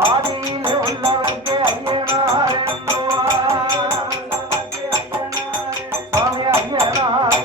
ஆதியிலே உள்ளவர்க்கு ஐயனார் சுவாமி ஐயனார்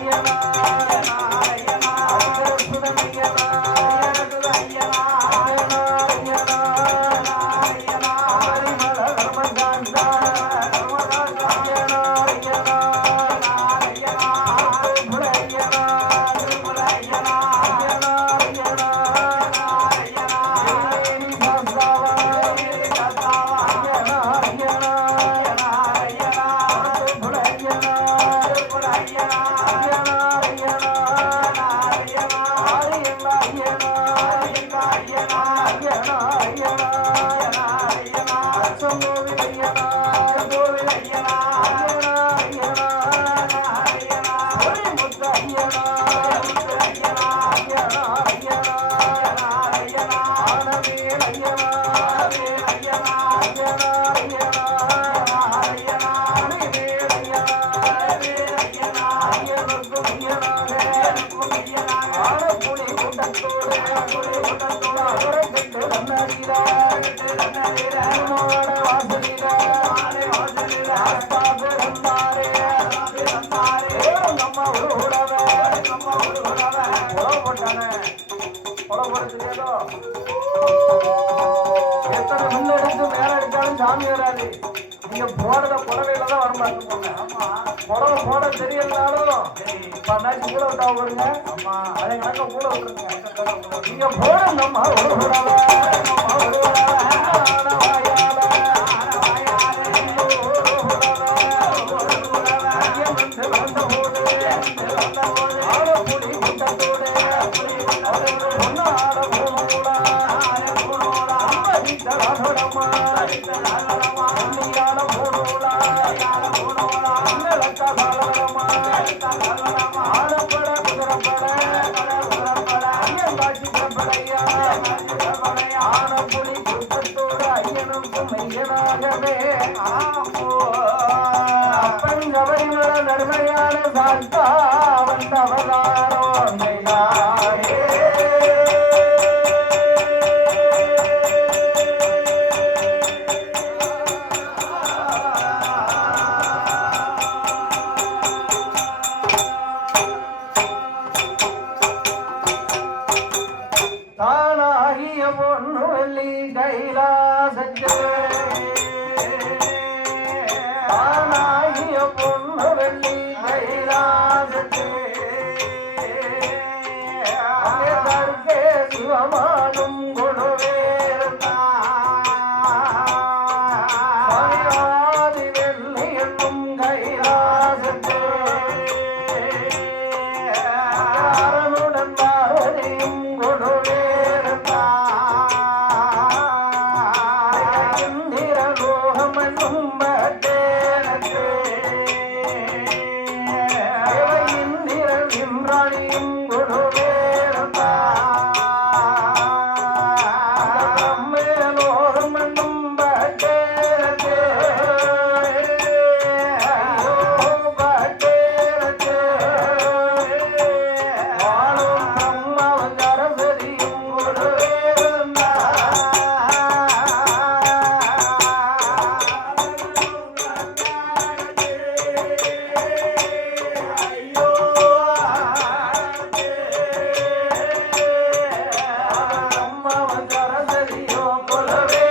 எத்தனை முன்னெடுத்து மேல எடுத்தாலும் சாமி வராது. நீங்க போடுற புடவையில தான் வரமாட்டேன் போங்க. புடவை போட தெரியலனாலும் பண்ணாச்சு கூட விட்டா வருங்க. அதை கணக்க கூட விட்டுருங்க. நீங்க போடணும்மா ஒரு புடவை நன்மையான சாத்தா வந்தவதாரோ தானாகிய பொண்ணு வெள்ளி கைலாசத்து தானாகிய பொண்ணு வெள்ளி கைலாசத்து தற்கே சிவமானும் கொடுவேருந்தாதி வெள்ளி என்னும் கைலாசத்து அரணுடன் பார்வதியும் கொடுவேருந்தா இந்திரலோகம் என்னும் இந்திரன் கொடுவேருந்தா மேலோகம் என்னும் பட்டேரத்து பட்டேரத்து வாழும் பிரம்மவன் சரஸ்வதியும் கொடுவேருந்தா சரஸ்வதியோ கொலவே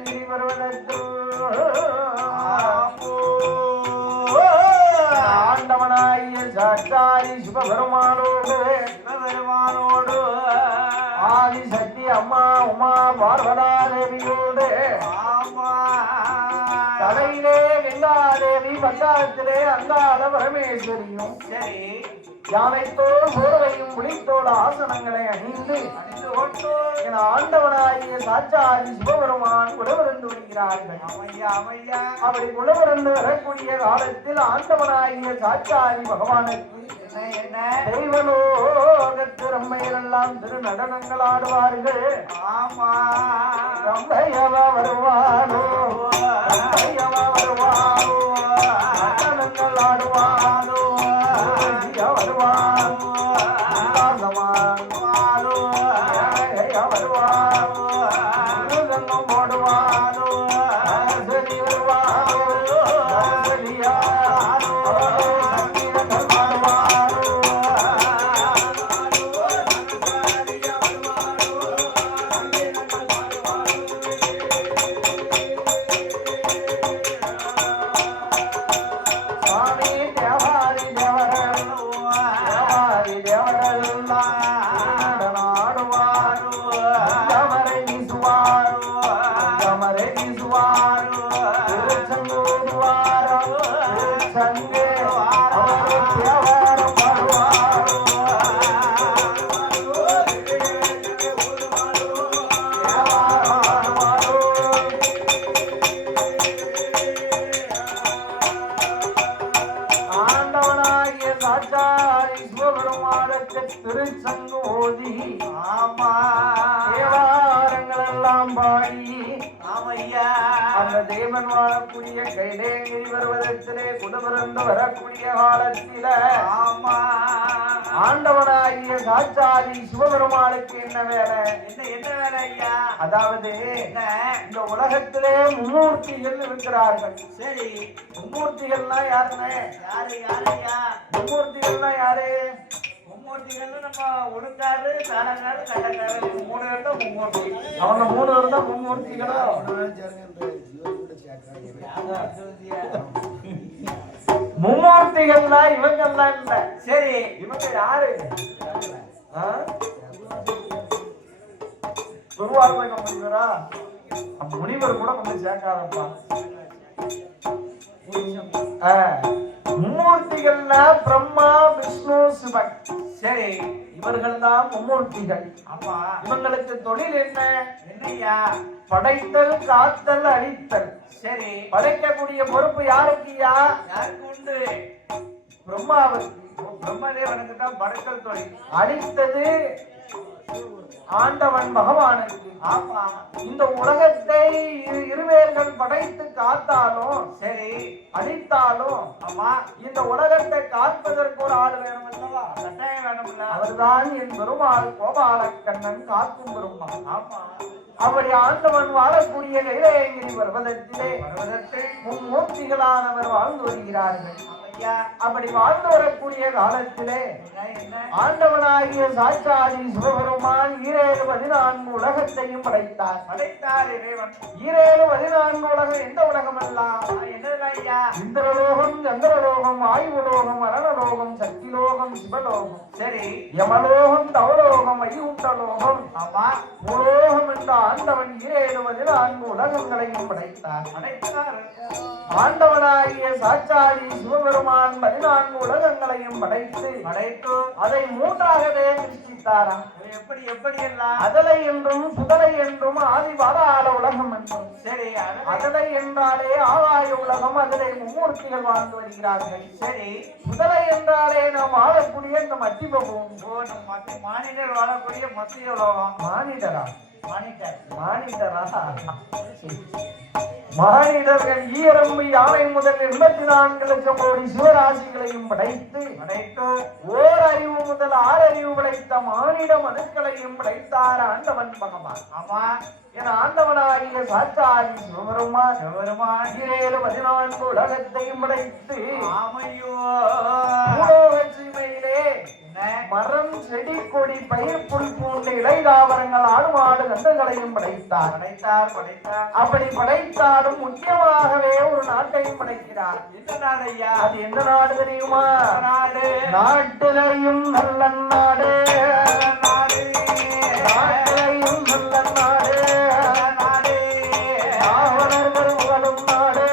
கைலேங்கிரி வருவதற்கு ஆண்டவனாகிய சாட்சாரி சிவபெருமானோடு ஆதி சக்தி அம்மா உமா பார்வதா தேவியோடு தலையிலே கங்காதேவி பந்தாரத்திலே அந்தாத பரமேஸ்வரியும் யானைத்தோள் போர்வையும் புலித்தோள் ஆசனங்களை அணிந்து என ஆண்டவனாகிய சாட்சாதி சிவபெருமான் குலவருந்து வருகிறார்கள். அப்படி குலவருந்து வரக்கூடிய காலத்தில் ஆண்டவனாகிய சாட்சாதி பகவானுக்கு தெய்வலோகத்து ரம்மையரெல்லாம் திரு நடனங்கள் ஆடுவார்கள். ரம்மையவா வருவாரோ வருவாரோ நடனங்கள் ஆடுவாரோ வருவாரோ வருவாரோ போடுவாரோ சரி வருவாரோ திருச்சங்கோதி தேவாரங்கள் எல்லாம் பாடி அந்த தேவன் வாழக்கூடிய கைலேங்கிரி வருவதத்திலே குடபிறந்து வரக்கூடிய காலத்தில ஆண்டவனாகிய சாட்சாதி சிவபெருமானுக்கு என்ன வேலை? என்ன வேலை ஐயா? அதாவது இந்த உலகத்திலே மும்மூர்த்திகள் இருக்கிறார்கள். சரி, மும்மூர்த்திகள்னா யாருன்னு? யாரு யாரையா மும்மூர்த்திகள்னா யாரு? மும்மூர்த்திகள் நம்ம உடுக்காரு, தாளக்காரு, கட்டக்காரு, 3 பேர் தான் மும்மூர்த்தி. அவங்க 3 பேர் தான் மும்மூர்த்திகளோ? மும்மூர்த்திகள்னா இவங்கெல்லாம் இல்ல. சரி, இவங்க யாரு? துருவார்மக முனிவரா? முனிவர் கூட கொஞ்சம் சேர்க்காதப்பா. மும்மூர்த்திகள்னா பிரம்மா, விஷ்ணு, சிவன். சரி, இவர்கள் தான் மும்மூர்த்திகள். ஆமா, இவங்களுக்கு தொழில் என்ன? என்னையா? படைத்தல், காத்தல், அழித்தல். சரி, படைக்கக்கூடிய பொறுப்பு யாருக்குயா? யாருக்கு உண்டு? பிரம்மாவுக்கு. பிரம்மதேவனுக்கு தான் படைத்தல் தொழில். அழித்தது ஆண்டவன் பகவானுக்கு. ஆமா, இந்த உலகத்தை இருவேர்கள் படைத்து காத்தாலும் சரி, அழித்தாலும் ஆமா, இந்த உலகத்தை காப்பதற்கு ஒரு ஆள் வேணும் அல்லவா? கட்டாயம் வேணும். அவர்தான் என் பெருமாள் கோபால கண்ணன் காக்கும் பெருமாள். ஆமா, அப்படி ஆண்டவன் வாழக்கூடிய கைலேங்கிரி வருவதத்திலே மும்மூர்த்திகளானவர் வாழ்ந்து வருகிறார்கள். அப்படி வாழ்ந்து வரக்கூடிய காலத்திலே ஆண்டவனாகிய சாட்சாதி சிவபெருமான் 14 உலகத்தையும் படைத்தார். இறைவன் 14 உலகம். எந்த உலகம் எல்லாம்? இந்திரலோகம், சந்திரலோகம், ஆயுலோகம், அரணலோகம், சக்திலோகம், சிவலோகம். சரி, யமலோகம், தவலோகம், வைகுண்டலோகம், பூலோகம் என்ற ஆண்டவன் 14 உலகங்களையும் படைத்தார். ஆண்டவனாகிய சாட்சாதி சிவபெருமான் 14 உலகங்களையும் படைத்து அதை 3ஆகவே பிரித்தாராம். எப்படி எப்படி எல்லாம்? அதலை என்றும் சுதலை என்றும் ஆதி பாதாள உலகம் என்றும். சரி, அதலை என்றாலே ஆகாய உலகம். அதிலே மும்மூர்த்திகள் வாழ்ந்து வருகிறார்கள். சரி, சுதலை என்றாலே நாம் வாழக்கூடிய இந்த மத்திபம், மானிடர் வாழக்கூடிய மத்திய உலகம். மானிடரா? மானிடரா? மானிடர்கள் ஈரம்பு யானை முதல் 84 லட்சம் கோடி சிவராசிகளையும் படைத்து ஓர் அறிவு முதல் 6 அறிவு படைத்த மானிட மனுக்களையும் படைத்தார் ஆண்டவன் பகவான். ஆமா, என ஆண்டவனாகிய சாட்சாதி சிவபெருமான் 14 உலகத்தையும் படைத்து பூலோக சீமையிலே மரம் செடி கொடி பயிர் புல் பூண்டு இலைதாவரங்கள் ஆடு மாடு கந்தங்களையும் படைத்தார். அப்படி படைத்தாலும் முக்கியமாகவே ஒரு நாட்டையும் படைக்கிறார். என்ன நாடு ஐயா? அது எந்த நாடு தெரியுமா? நாடு நாட்டிலையும் நல்ல நாடு, நாட்டிலையும் நல்ல நாடு, ஆவணர்கள் புகழும் நாடு,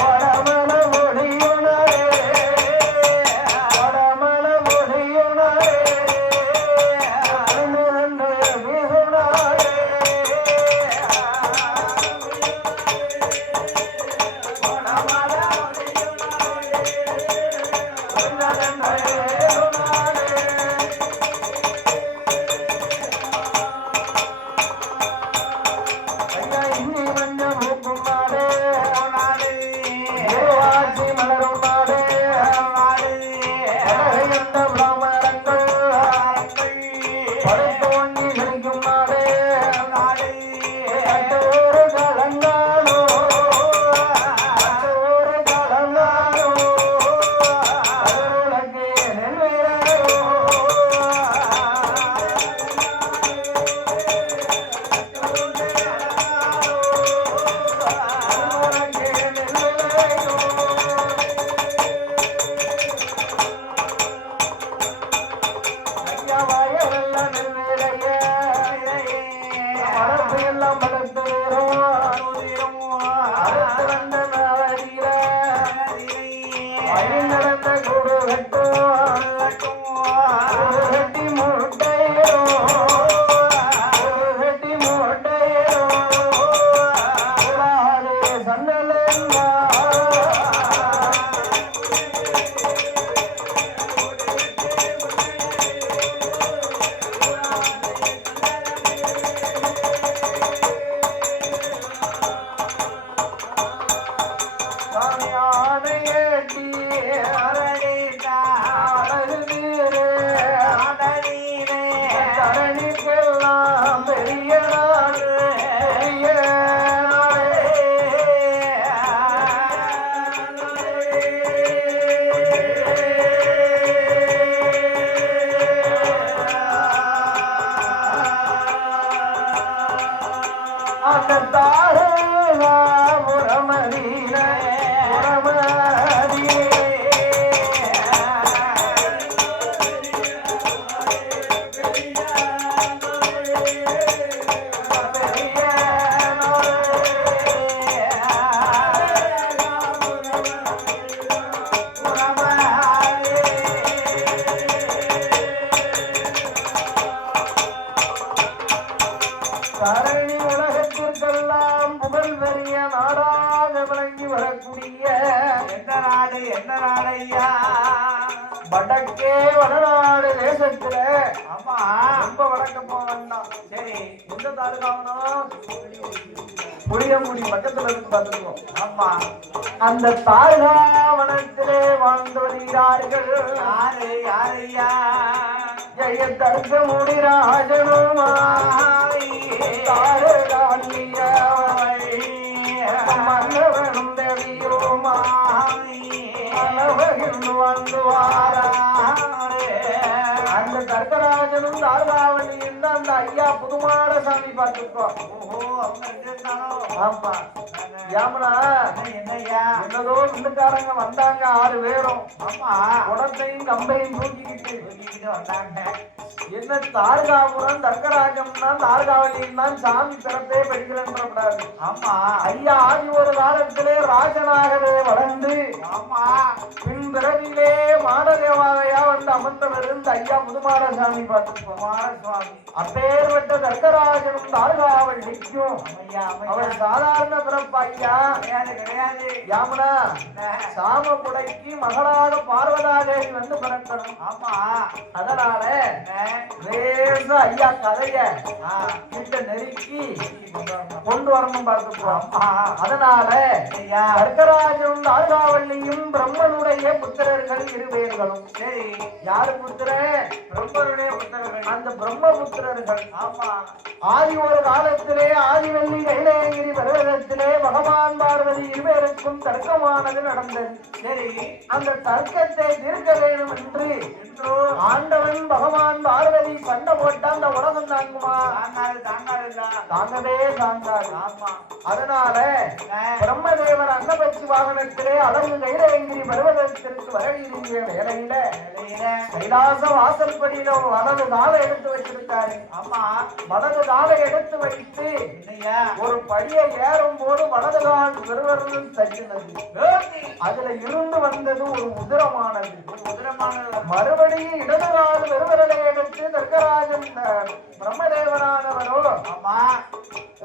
வடமல மொழியுணரே, வடமல மொழியுணரே, தரணி உலகத்திற்கெல்லாம் புகழ் பெரிய நாடாக விளங்கி வரக்கூடிய எந்த நாடு? என்ன நாடு ஐயா? வடக்கே வடநாடு தேசத்துல. ஆமா, ரொம்ப வடக்க போக வேண்டாம். சரி, எந்த தாலுகாவணும்? புளியங்குடி பக்கத்துல இருந்து பார்த்துக்கோம். ஆமா, அந்த தாலுகாவனத்திலே வாழ்ந்து வருகிறார்கள். யாரு? யாரையா? ஜெயத்தர்க்க முடிராஜனுமா மன்னவனும் தேவியோமா வந்து அந்த தர்க்கராஜனும் தார்காவளியும் தான் அந்த ஐயா புதுமாட சாமி பார்த்துருக்கோம். ஆமா, யாமனா என்னதோ சொந்தக்காரங்க வந்தாங்க 6 பேரும். ஆமா, குடத்தையும் கம்பையும் தூக்கிக்கிட்டு வந்தாங்க. என்ன தார்காபுரம் தர்க்கராஜம் தான் தார்காவளியும் தான் சாமி பிறப்பே பெறுகிறேன். ஆமா, ஐயா ஆதி ஒரு காலத்திலே ராஜனாகவே வளர்ந்து, ஆமா, பின் பிறவிலே மாடதேவாதையா வந்து அமர்ந்தவர் இருந்து ஐயா புதுமாட சாமி பார்த்துருக்கோம். சுவாமி அப்பேற்பட்ட தர்க்கராஜனும் தார்காவளிக்கும் அவர் சாதாரண பிறப்பு ஐயா கிடையாது. யாமனா சாம குடைக்கு மகளாக பார்வதாதேவி வந்து பிறக்கணும். ஆமா, அதனால வேச ஐயா கதைய கிட்ட நெருக்கி கொண்டு வரணும் பார்த்துக்கிறோம். அதனால தர்க்கராஜனும் தார்காவளியும் பிரம்மனுடைய புத்திரர்கள் 2 பேர்களும். சரி, யாரு புத்திரன்? பிரம்மனுடைய புத்திரர்கள். அந்த பிரம்ம புத்திரர்கள். ஆமா, ஆதி ஒரு காலத்திலே ஆதிவல்லி கைலயங்கிரி பர்வத இடத்திலே பகவான் பார்வதி இருவருக்கும் தர்க்கமானது நடந்தது. சரி, அந்த தர்க்கத்தை தீர்க்க வேண்டும் என்று ஆண்டவன் பகவான் பார்வதி சண்டை போட்டா அந்த உலகம் தாங்குமா? தாங்கவே தாங்காது. அதனால பிரம்மதேவர் அன்னபட்சி வாகனத்திலே அழகு கைலங்கிரி பருவதத்திற்கு வரவேண்டிய வேளையில கைலாச வாசல்படியில வலது காலை எடுத்து வச்சிருக்காரு. ஆமா, வலது காலை எடுத்து வைத்து ஒரு படியை ஏறும் போது வலது கால் பெருவரும் தச்சினது. அதுல இருந்து வந்தது ஒரு உதிரமானது. மறுபடியும் இடது கால் பெருவரலை எடுத்து தர்க்கராஜன் பிரம்மதேவரானவரோ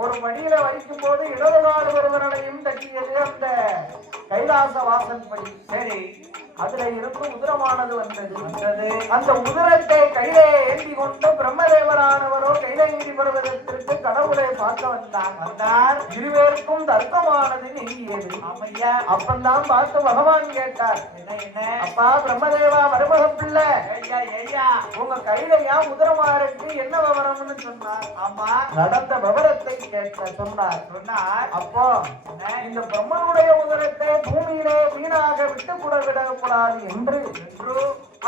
ஒரு படியில வைக்கும் போது இடது கால் பெருவரலையும் தட்டியது அந்த கைலாச வாசல் படி. சரி, அதுல இருந்து உதிரமானது வந்தது. அந்த உதிரத்தை கையிலே ஏந்தி கொண்டு பிரம்மதேவரானவரோ கைலங்கிரி பர்வதத்திற்கு கடவுளை பார்க்க வந்தார். இருவேருக்கும் தர்க்கமானது நீங்கியது. அப்பந்தான் பார்த்து பகவான் கேட்டார், அப்பா பிரம்மதேவா மருமக பிள்ளை, உங்க கையில ஏன் உதிரமா இருக்கு, என்ன விவரம்னு சொன்னார். ஆமா, நடந்த விவரத்தை கேட்க சொன்னார். அப்போ இந்த பிரம்மனுடைய உதிரத்தை பூமியிலே வீணாக விட்டு கூட விடக்கூடாது என்று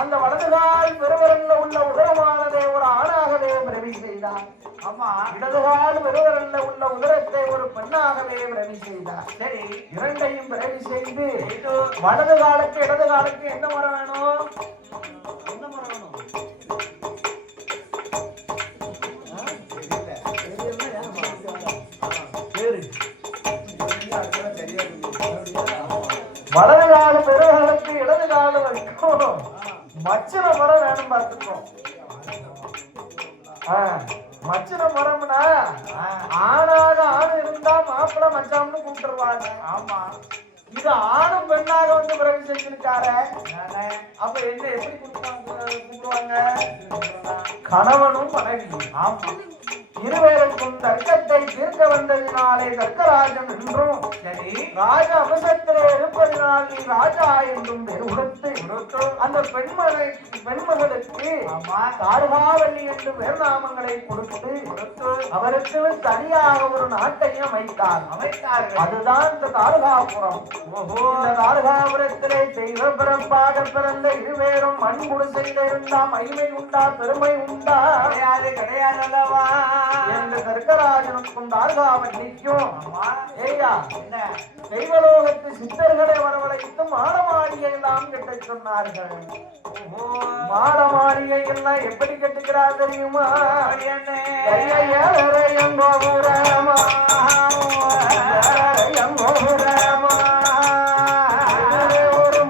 அந்த வலதுகால் பெருவரல்ல உள்ள உதரமானதை ஒரு ஆணாகவே பிரவி செய்தார். ஆமா, இடதுகால் பெருவரல்ல உள்ள உதரத்தை ஒரு பெண்ணாகவே பிரவி செய்தார். சரி, இரண்டையும் பிரவி செய்து வலது காலுக்கு இடது காலுக்கு என்ன மரம் வேணும்? என்ன மரம் வேணும்? வலது கால பெருவர்களுக்கு இடது கால வரைக்கும் மச்சின மரம் வேணும் பார்த்துக்கோ. மச்சின மரம்னா ஆணாக ஆணு இருந்தா மாப்பிள்ள மச்சான்னு கூப்பிட்டுருவாங்க. ஆமா, இது ஆணும் பெண்ணாக வந்து பிறகு செஞ்சிருக்கார. அப்ப என்ன எப்படி கூப்பிடுவாங்க? கணவனும் மனைவியும். ஆமா, இருவருக்கும் தர்க்கத்தை தீர்க்க வந்ததினாலே தர்க்கராஜன் என்றும் சரி ராஜ அம்சத்திலே இருப்பதினால் நீ ராஜா என்றும் கொடுத்து அந்த பெண்மகளுக்கு தாருகாவல்லி என்று வேறுநாமங்களை கொடுத்து அவருக்கு தனியாக ஒரு நாட்டையும் அமைத்தார். அதுதான் இந்த தாருகாபுரம். இந்த தாருகாபுரத்திலே தெய்வ பிறப்பாக பிறந்த இருவேரும் மண் குடிசையில் இருந்தா மகிமை உண்டா பெருமை உண்டா? கிடையாது அல்லவா என்று தர்க்கராஜனுக்கும் தாருகாவல்லிக்கும் தெய்வலோகத்து சித்தர்களை வரவழைத்து மாடமாளிகை எல்லாம் கட்ட சொன்னார்கள். மாடமாளிகை எல்லாம் எப்படி கட்டுகிறார் தெரியுமா? ஒரு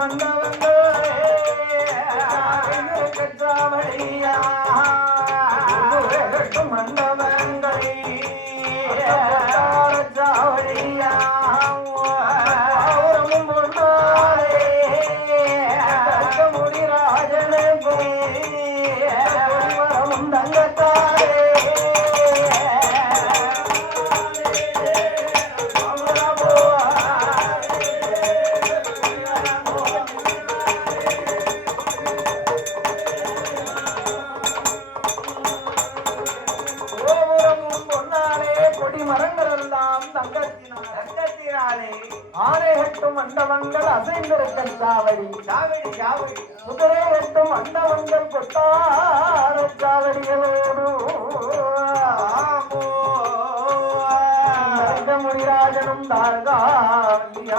மண்டபம் ஆணைகட்டும் அண்டவங்கள் அசைந்திருக்க சாவடி சாவடி சாவடி குதிரை கட்டும் அண்டவங்கள் கொட்டார சாவடிகளோடு முடிராஜனும் தாழ்காவிய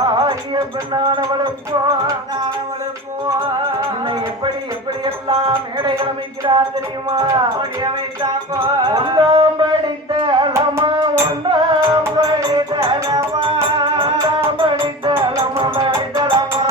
பெண்ணானவளுக்கும் எப்படி எப்படி எல்லாம் மேடைகள் அமைக்கிறார் தெரியுமா? ஒன்றாம் படித்த அலமா ஒன்றாம் படித்த அலமா ஒன்றாம் படித்த அலமா படித்தலமா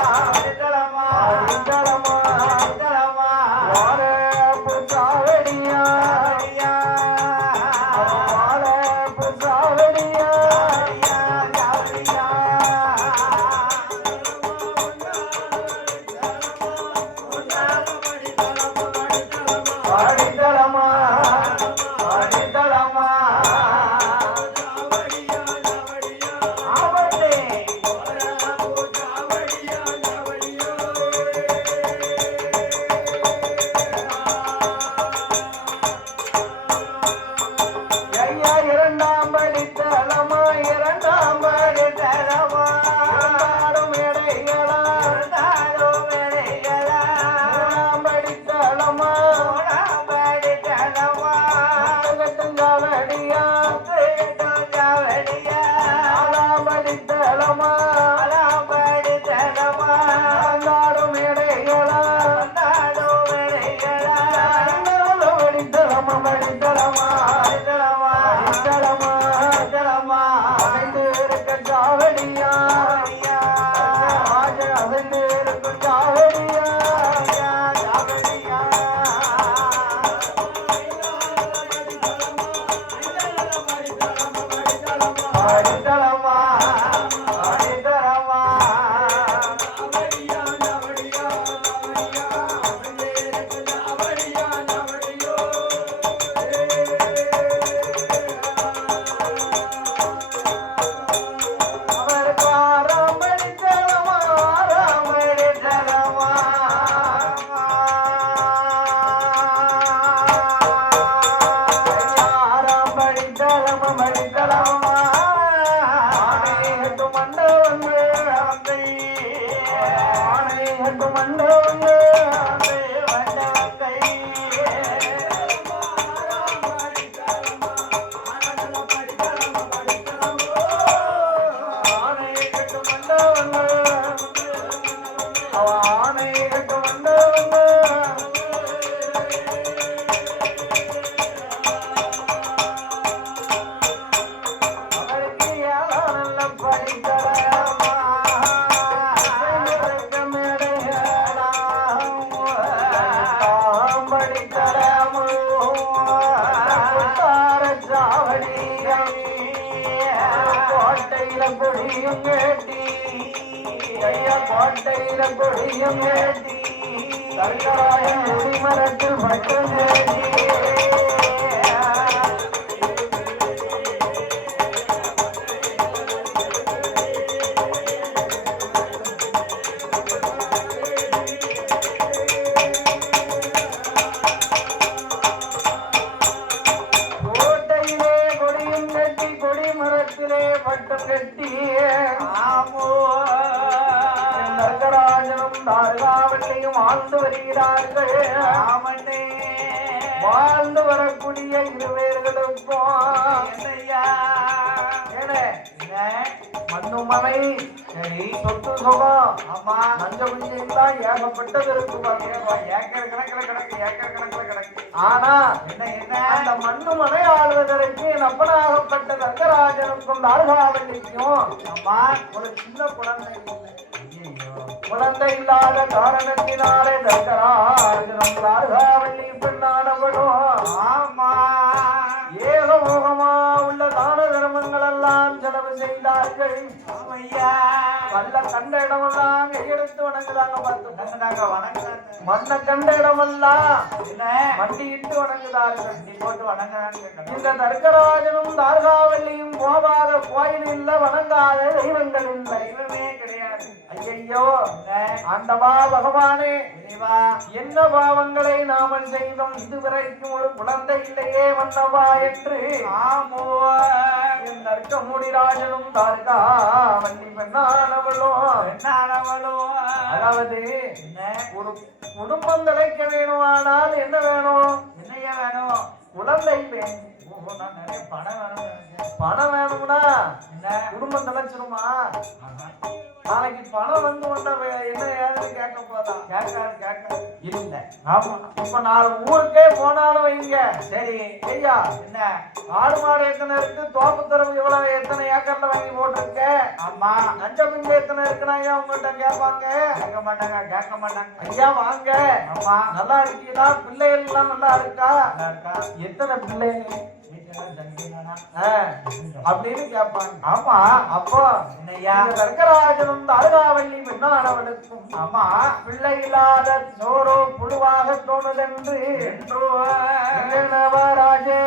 கோட்டையில கொடியும் ஏற்றி சர்க்கராயம் முடிமரத்தில் மட்டும் ஏற்றி கோட்டையிலே கொடியும் கட்டி கொடிமரத்திலே பட்டம் கட்டி தாழ்காவல்லையும் வாழ்ந்து வருகிறார்கள். வாழ்ந்து வரக்கூடிய இருவேர்களுக்கும் மண்ணுமலை சொத்து சுகம் மஞ்ச குஞ்செல்லாம் ஏகப்பட்டது இருக்கு. ஏக்கர் கணக்கில் கிடக்கு, ஏக்கர் கணக்கில் கிடக்கு. ஆனா அந்த மண்ணுமலை ஆளுவதற்கு நப்பனாகப்பட்ட ரங்கராஜனுக்கும் தாழ்காவல்லைக்கும் ஒரு சின்ன குழந்தை இல்லாத காரணத்தினாலே தங்கராஜனும் தாழ்காவல்லி பெண்ணானவளும் ஏகமோகமா உள்ள தான தர்மங்கள் எல்லாம் செலவு செய்தார்கள். வல்ல கண்ட இடமெல்லாம் கையெடுத்து வணங்குதாங்க. பார்த்து மண்ண கண்ட இடமெல்லாம் மண்டியிட்டு வணங்குதார்கள். போட்டு வணங்குறாங்க. இந்த தர்கராஜனும் தாழ்காவல்லியும் போகாத கோயில் இல்ல, வணங்காத தெய்வங்கள் இல்லை, தெய்வமே கிடையாது. ஐயோ ஆண்டவா பகவானே, என்ன பாவங்களை நாமல் செய்தோம், இதுவரைக்கும் ஒரு குழந்தை இல்லையே வந்தவா என்று நற்க முடிராஜனும் தார்கா வண்டி பெண்ணானவளோ அதாவது ஒரு குடும்பம் தலைக்க வேணுமானால் என்ன வேணும், என்னைய வேணும், குழந்தை வேணும். நிறைய பணம் வேணும். பணம் வேணும்னா குடும்பம் தலைச்சிருமா? நாளைக்கு பணம் வந்து என்ன ஏதுன்னு கேட்க போதா? கேட்க இல்ல. ஆமா, இப்ப 4 ஊருக்கே போனாலும் வைங்க. சரி ஐயா, என்ன ஆடு மாடு எத்தனை இருக்கு, தோப்புத்தரவு இவ்வளவு எத்தனை ஏக்கர்ல வாங்கி போட்டிருக்க? ஆமா. நஞ்ச பிஞ்சு எத்தனை இருக்குன்னா ஐயா உங்கள்கிட்ட கேட்பாங்க? கேட்க மாட்டாங்க. ஐயா வாங்க. ஆமா. நல்லா இருக்கீங்களா? பிள்ளைகள் எல்லாம் நல்லா இருக்கா? எத்தனை பிள்ளைங்க அப்படின்னு கேட்பாங்க. ஆமா. அப்போ சர்க்கராஜனும் தாழ்காவல்லி பெண்ணானவனுக்கும் ஆமா பிள்ளை இல்லாத சோரோ புழுவாக தோணுதென்று நவராஜே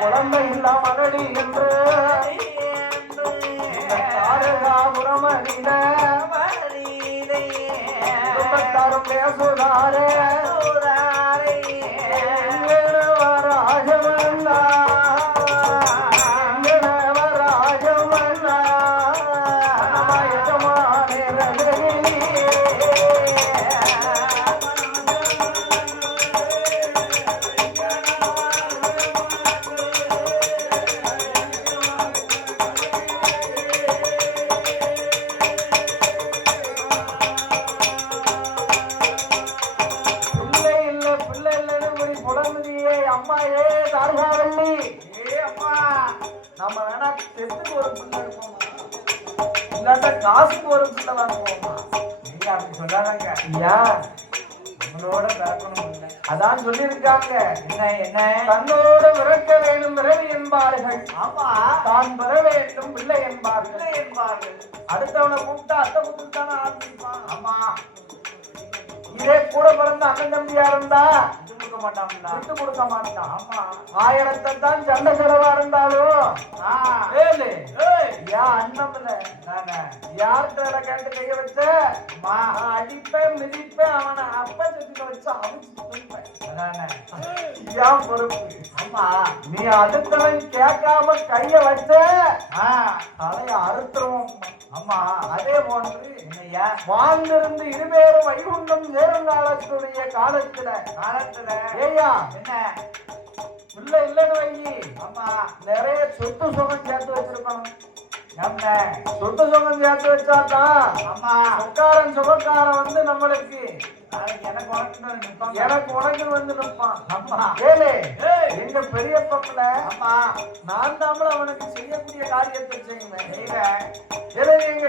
குழந்தை இல்லா மகடி என்று புறமணில குடும்பத்தாரும் பேசுதாரே ராஜமன்னா ராஜமன்னா எஜமானே அம்மாயே தார்காவல்லி அம்மா நம்ம வேணா செத்துக்கு ஒரு பிள்ளை இருப்போமா இல்லாட்ட காசுக்கு ஒரு பிள்ளை வாங்குவோமா நீங்க அப்படி சொல்லாதாங்க ஐயா நம்மளோட பிறக்கணும் இல்லை அதான் சொல்லியிருக்காங்க என்ன தன்னோட பிறக்க வேண்டும் பிறவி என்பார்கள் ஆமா தான் பெற வேண்டும் பிள்ளை என்பார்கள் அடுத்தவனை கூப்பிட்டா அத்தை கூப்பிட்டான ஆரம்பிப்பான் ஆமா இதே கூட பிறந்த அண்ணன் தம்பியா இருந்தா விட்டு கொடுக்க மாட்டான் ஆமா ஆயிரத்தை தான் சண்டை செலவா இருந்தாலும் யார்கிட்ட கேட்டு கைய வச்ச அடிப்பேன் மிதிப்பேன் அவனை அப்ப செட்டுல வச்சு அவிச்சு பொறுப்பு ஆமா நீ அடுத்தவன் கேட்காம கைய வச்ச தலைய அறுத்துருவோம் ஆமா அதே போன்று வாழ்ந்திருந்து இருவேறும் வைகுண்டம் சேரும் காலத்துல ஏய்யா என்ன பிள்ளை இல்லைன்னு வையி ஆமா நிறைய சொத்து சுகம் சேர்த்து வச்சிருக்கணும் சொத்து சுகம் சேர்த்து வச்சாதான் ஆமா சுபக்காரன் வந்து நம்மளுக்கு எனக்கு உனக்கு வந்து நிற்பான் அம்மா ஏலே எங்க பெரிய பப்புல அம்மா நான் தான் அவனுக்கு செய்யக்கூடிய காரியத்தை செய்வேன் எங்க